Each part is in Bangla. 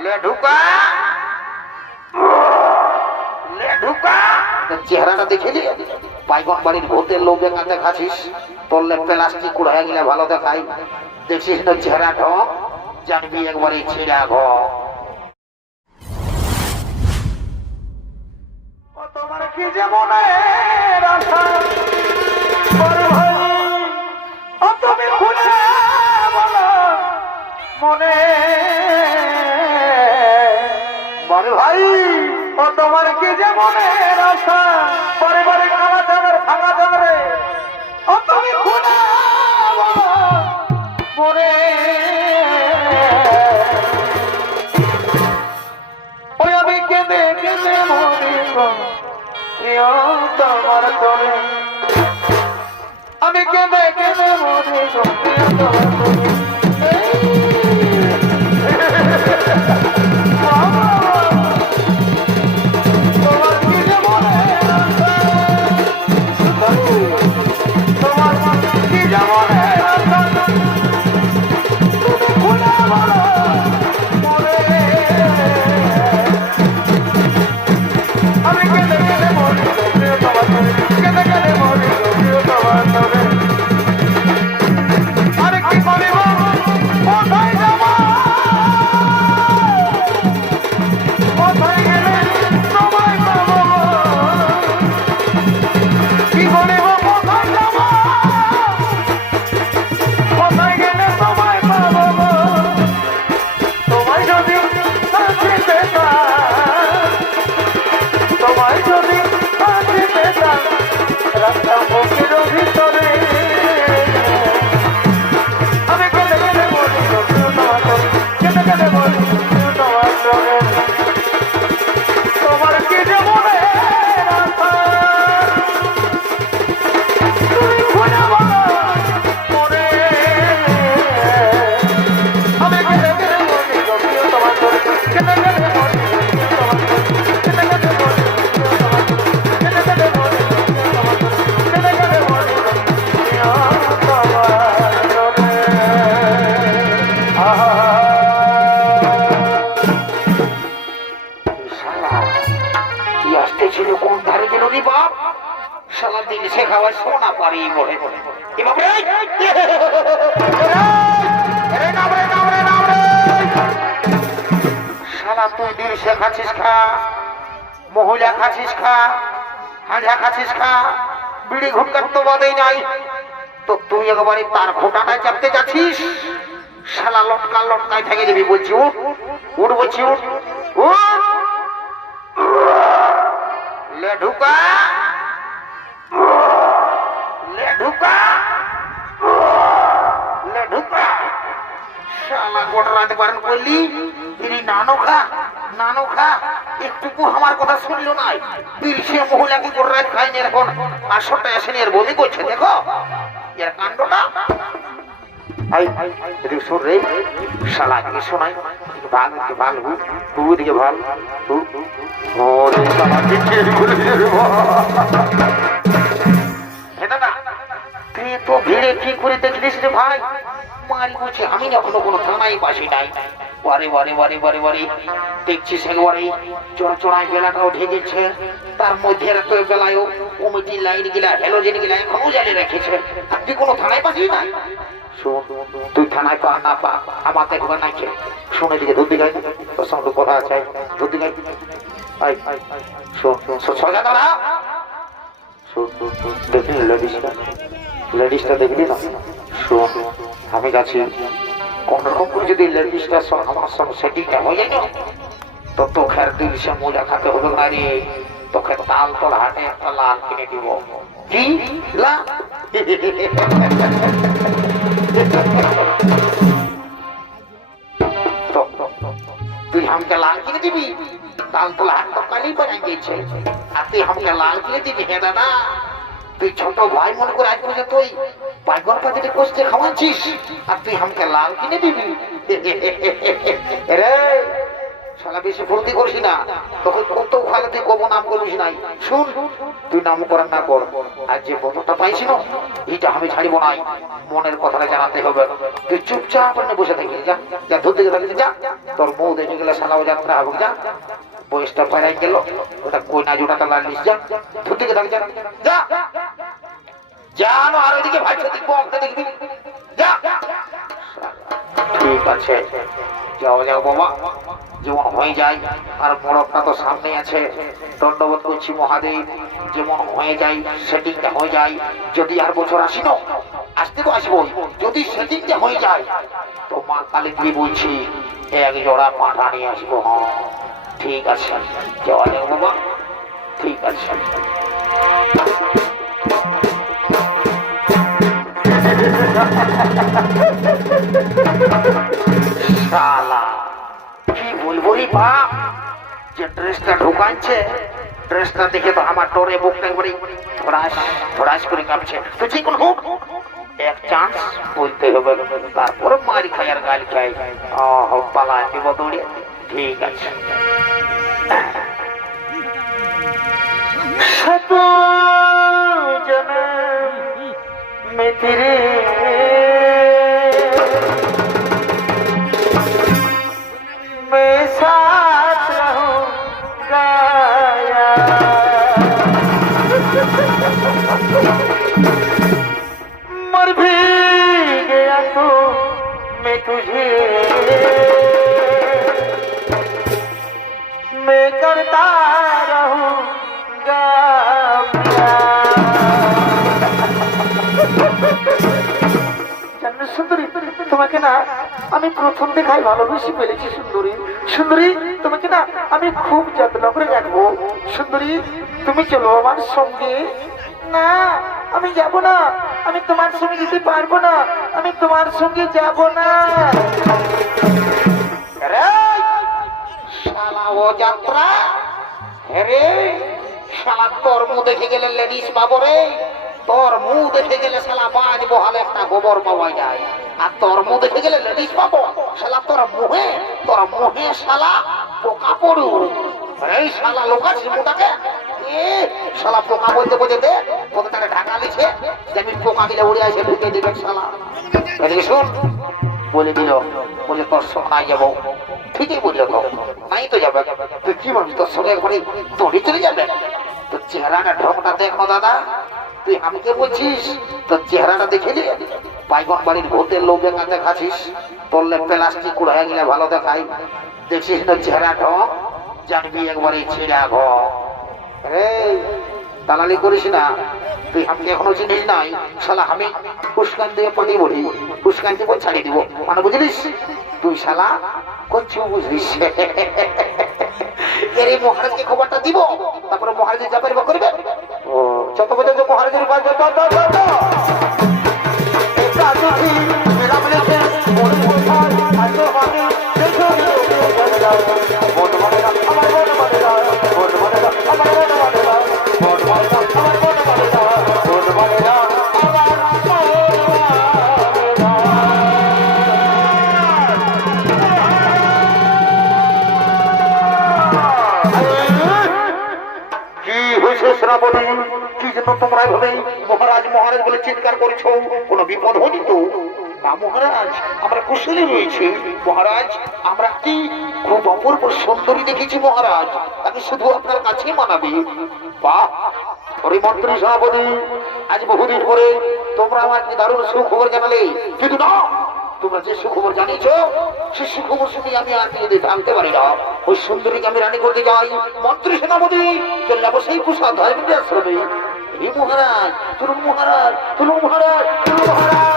ले ढुका ले ढुका চেহারাটা দেখে নি পাইগন বাড়ির ভূতের লোক দেখা দেখাছিস তোরলে প্লাস্টিক কুড়ায় গেলে ভালো দেখাই দেখছিস না চেহারা ঢক জানবি একবারে ছিড়া ঘর তোমার কি যে মনের আশা বড় ভাই ও তুমি খুলে বলো মনে বড় ভাই ও তোমার কি যে মনের আশা পরে পরে কালা চাঁদের ভাঙা চাঁদরে ও তুমি খুলে বলো মনে ওই আমি কেঁদে কেঁদে মরি প্রিয় তোমার তোরে আমি কেঁদে কেঁদে মরি প্রিয় তোমার তোরে তুই দিল সে খাচ্ছিস খা মহুলা খাচ্ছিস খা হাঁঝা খাচ্ছিস খা বিড়ি ঘুটকার তো বাদেই নাই তো তুই একবারে তার খোটাটায় চাপতে যাচ্ছিস শালা লটকা লটকায় থেকে যাবি বলছি উঠ উঠ বলছি উঠ লে ঢুকা লে ঢুকা লে ঢুকা শালা গোটা রাত বারণ করলি তিনি নানো খা একটুকু আমার কথা শুনলো নাই সে মহিলাকে গোটা রাত খায়নি এখন আসরটা এসে এর বমি করছে দেখো এর কাণ্ডটা সুর রে শালা দিকে শোনাই ভাগ ভাগ তু দিকে ভাগ তুই তো ভিড়ে কি করে দেখলিস রে ভাই মারি বলছি আমি এখনো কোনো থানায় বাসি নাই বারে বারে বারে বারে বারে দেখছিস একবারে চড়চড়ায় বেলাটাও ঢেকেছে তার মধ্যে একটা বেলায়ও কমিটি লাইন গিলা হ্যালোজেন গিলা এখনো জ্বালিয়ে রেখেছে তুই কোনো থানায় বাসি নাই তুই থানায় পা না পা আমার দেখবার নাই শুনে দিকে দুধ দিঘাই তোর সঙ্গে কথা আছে দুধ দিঘাই সোজা দাঁড়া দেখলি লেডিসটা দেখলি না শোন আমি যাচ্ছি কোন রকম করে যদি লেডিসটা আমার সঙ্গে সেটিংটা হয়ে যায় না তো তোকে দিল সে মোজা খাতে হবে না রে তোকে তাল তোর হাটে একটা লাল কিনে দিব কি লাল তুই हमके लाल किने दिबी ताल तो लाल तो काली बनाई दिए আর তুই हमके लाल किने दिबी হে দাদা তুই ছোট ভাই মনে করে আজ পর্যন্ত তুই পাইগর পাতিতে কষ্টে খাওয়াচ্ছিস আর তুই हमके लाल किने दिबी রে শালা বেশি ফুর্তি করছি না, তখন কত ভালো তুই কব নাম করবিস নাই। শুন, তুই নাম করার না কর, আর যে পথটা পাইছি না এইটা আমি ছাড়িব নাই, মনের কথাটা জানাতে হবে। তুই চুপচাপ বসে থাকি, যা যা ধর দিকে থাকি, যা তোর বউ দেখে গেলে শালাও যাত্রা হবে, যা বয়সটা পাড়াই গেল, ওটা কই না জোটাটা লাগলিস, যা ধর দিকে থাকি, যা যা জানো, আর ওইদিকে ভাইটা দেখবো, একটা দেখবি, যা। ঠিক আছে, যাও যাও বাবা, যেমন হয়ে যায়। আর বড়টা তো সামনে আছে, দণ্ডবোধ করছি মহাদেব, যেমন হয়ে যায় সেটিংটা হয়ে যায়। যদি আর বছর আসি না, আসতে তো আসবো, যদি সেটিংটা হয়ে যায় তো মা কালী দিয়ে বলছি এক জোড়া পাঠা নিয়ে আসবো। হ্যাঁ ঠিক আছে, যাওয়া যাও বাবা, ঠিক আছে। শালা কি বলবো রে বাপ, যে ড্রেসটা ঢুকাচ্ছে, ড্রেসটা দেখে তো আমার ডরে বুকটা একবারে ধরাস ধরাস করে কাঁপছে। তো যে কোনো হোক এক চান্স বলতে হবে, তারপরে মারি খাই আর গাল খাই। ও পালা দিব দৌড়ে, ঠিক আছে। শত জনম में तेरे मैं साथ रहूंगा, मर भी गया तो मैं तुझे मैं करता रहूंगा। সুন্দরী, তোমাকে না আমি প্রথম দেখায় ভালোবেসে ফেলেছি। সুন্দরী সুন্দরী, তোমাকে না আমি খুব যত্ন করে রাখবো। সুন্দরী, তুমি চলো আমার সঙ্গে। না আমি যাব না, আমি তোমার সঙ্গে যেতে পারবো না, আমি তোমার সঙ্গে যাব না। শালা ও যাত্রা, রে শালা তোর মুখ দেখে গেলে লেডিস পাবো রে, তোর মুখ দেখে গেলে শালা বাজ বহালে একটা গোবর পাওয়া যায়, আর তোর মুখ দেখে গেলে লেডিস পাবো শালা তোর মুহে শালা পোকা পড়ু। এই শালা লোকাচ্ছি মুটাকে, শালা পোকা বলতে বলতে দে পোকাটাকে ঢাকা লিছে, যেমন পোকা গেলে উড়ে আসে ঢুকে দিবে শালা। এদিকে শোন, বলে দিল, বলে তোর সঙ্গে নাই যাবো। ঠিকই বললো তো, নাই তো যাবে। তুই কি বলবি, তোর সঙ্গে একবারে দৌড়ে চলে যাবে? তোর চেহারাটা ঢংটা দেখ না দাদা, তুই আমাকে বলছিস তোর চেহারাটা দেখে নি, পাইগন বাড়ির ভূতের লোকের কাছে খাচ্ছিস, তোরলে প্লাস্টিক কুড়ায় গেলে ভালো দেখাই, দেখছিস না চেহারা ঢং, জানবি একবারে ছিঁড়া ঘর। এই দালালি করিস না, তুই আমাকে এখনো চিনিস নাই শালা, আমি উস্কান দিয়ে পানি বলি, উস্কান দিয়ে ছাড়িয়ে দিব, মানে বুঝলিস? তুই শালা কচ্ছু বুঝলিস। এর এই মহারাজকে খবরটা দিব, তারপরে মহারাজের যাবার করবে। ও যত পর্যন্ত মহারাজের পাশ কি জন্য তোমরা এভাবে মহারাজ মহারাজ বলে চিৎকার করছো? কোনো বিপদ হয়নি তো? না মহারাজ, আমরা কুশলী রয়েছি মহারাজ, আমরা কি খুব অপূর্ব সুন্দরী দেখেছি মহারাজ, তাকে শুধু আপনার কাছেই মানাবি। বাহ হরিমন্ত্রী সভাপতি, আজ বহুদিন পরে তোমরা আমার কি দারুণ সুখবর জানালে। কিন্তু না, তোমরা যে সুখবর জানিয়েছো সে সুখবর শুনে আমি আর যদি জানতে পারি না। ওই সুন্দরীকে আমি রানী করতে যাই, মন্ত্রী সেনাপতি চলে যাবো সেই কুষা ধর্মের আশ্রমে। হে মহারাজ, চলুন মহারাজ, চলুন মহারাজ, চলুন মহারাজ।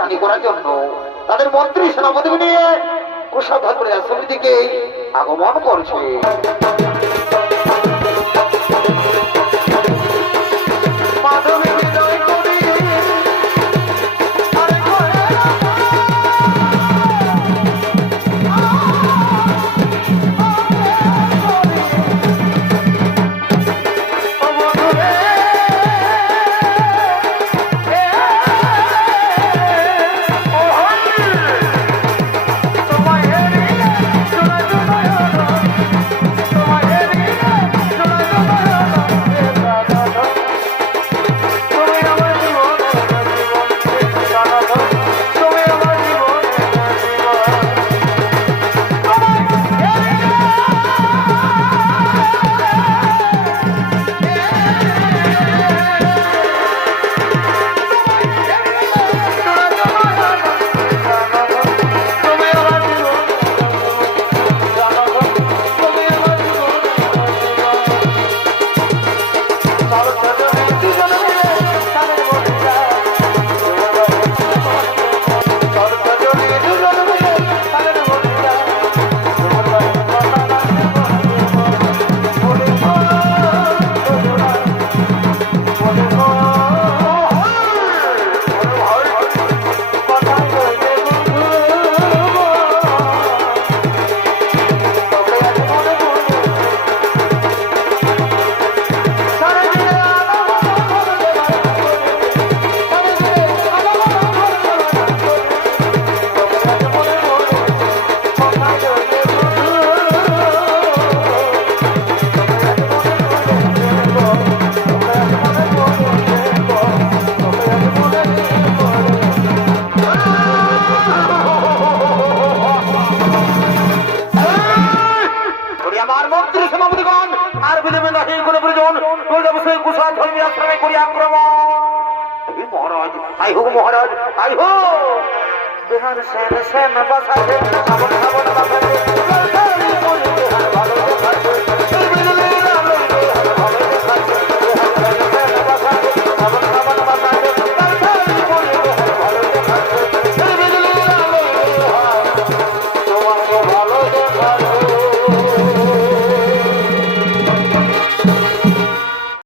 রানী করার জন্য তাদের মন্ত্রী সেনাপতি নিয়ে কোষাধ্যক্ষের আশ্রমের দিকে আগমন করছে। চলে যাবো সেই কুষাণ ধর্মী আশ্রমে করি আক্রমণ। এই মহারাজ, আই হোক মহারাজ, আই হোক। বিহার সেন সেন বাসাতে সাবন সাবন বাসাতে